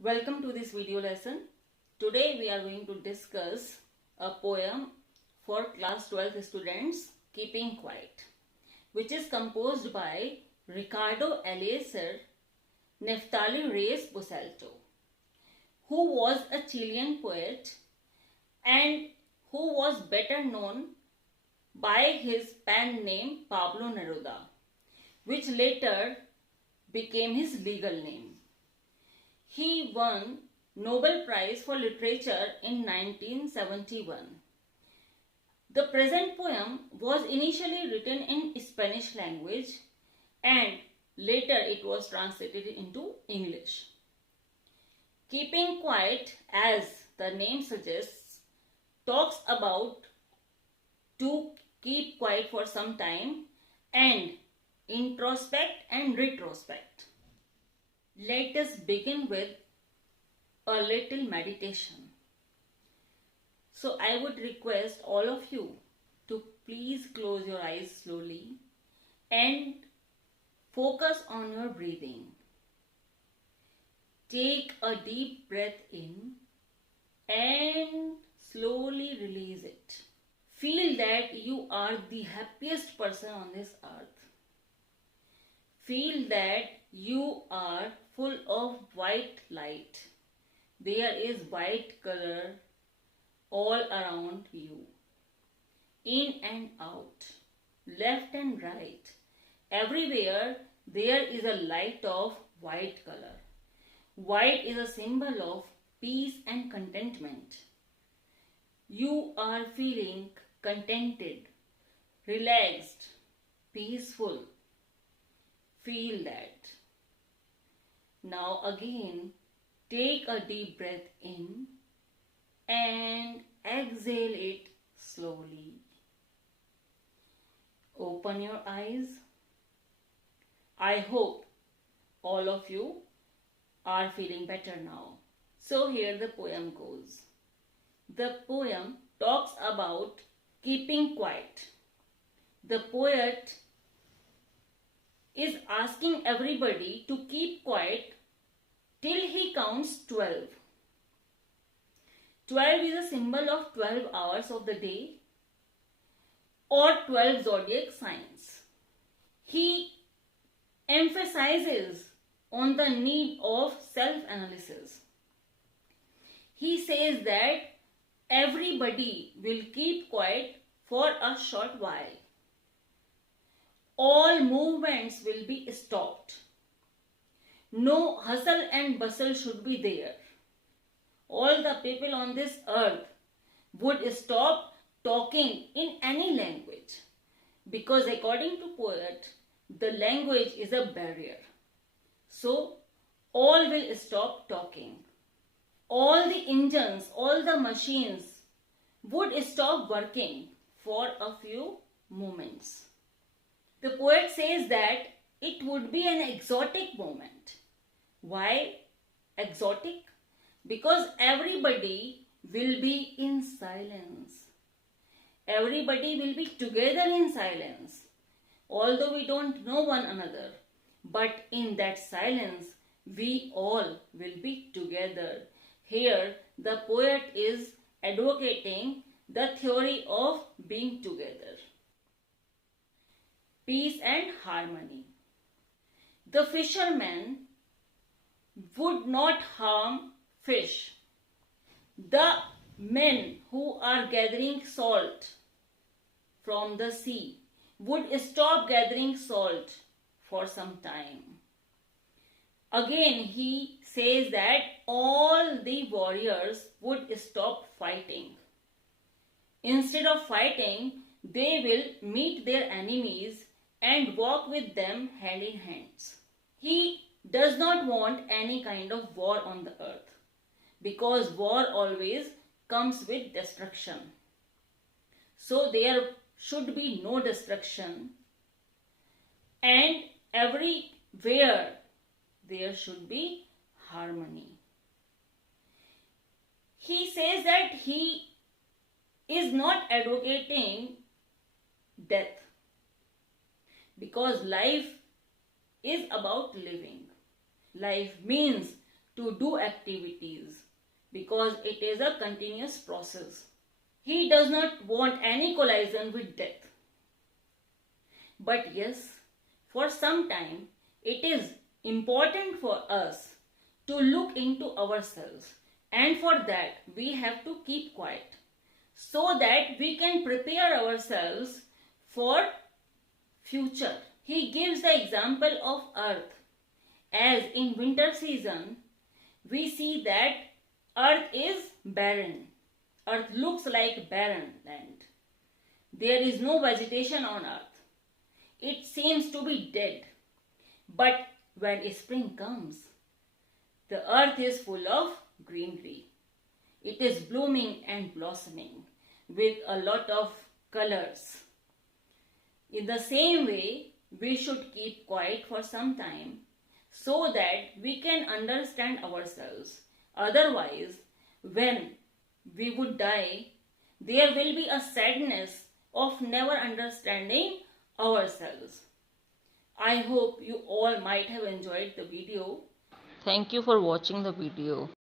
Welcome to this video lesson. Today we are going to discuss a poem for class 12th students, Keeping Quiet, which is composed by Ricardo Eliezer Neftali Reyes Busalto, who was a Chilean poet and who was better known by his pen name Pablo Neruda, which later became his legal name. He won Nobel Prize for Literature in 1971. The present poem was initially written in Spanish language and later it was translated into English. Keeping Quiet, as the name suggests, talks about to keep quiet for some time and introspect and retrospect. Let us begin with a little meditation. So I would request all of you to please close your eyes slowly and focus on your breathing. Take a deep breath in and slowly release it. Feel that you are the happiest person on this earth. Feel that you are full of white light. There is white color all around you. In and out, left and right. Everywhere there is a light of white color. White is a symbol of peace and contentment. You are feeling contented, relaxed, peaceful. Feel that. Now again, take a deep breath in and exhale it slowly. Open your eyes. I hope all of you are feeling better now. So here the poem goes. The poem talks about keeping quiet. The poet is asking everybody to keep quiet till he counts 12. 12 is a symbol of 12 hours of the day or 12 zodiac signs. He emphasizes on the need of self-analysis. He says that everybody will keep quiet for a short while. All movements will be stopped. No hustle and bustle should be there. All the people on this earth would stop talking in any language because according to poet, the language is a barrier. So all will stop talking. All the engines, all the machines would stop working for a few moments. The poet says that it would be an exotic moment. Why exotic? Because everybody will be in silence. Everybody will be together in silence. Although we don't know one another. But in that silence, we all will be together. Here, the poet is advocating the theory of being together. Peace and harmony. The fishermen would not harm fish. The men who are gathering salt from the sea would stop gathering salt for some time. Again, he says that all the warriors would stop fighting. Instead of fighting, they will meet their enemies and walk with them hand in hands. He does not want any kind of war on the earth because war always comes with destruction. So there should be no destruction and everywhere there should be harmony. He says that he is not advocating death because life is about living. Life means to do activities because it is a continuous process. He does not want any collision with death. But yes, for some time it is important for us to look into ourselves, and for that we have to keep quiet so that we can prepare ourselves for future. He gives the example of earth, as in winter season we see that earth is barren. Earth looks like barren land. There is no vegetation on earth. It seems to be dead. But when spring comes, the earth is full of greenery. It is blooming and blossoming with a lot of colors. In the same way, we should keep quiet for some time so that we can understand ourselves. Otherwise, when we would die, there will be a sadness of never understanding ourselves. I hope you all might have enjoyed the video. Thank you for watching the video.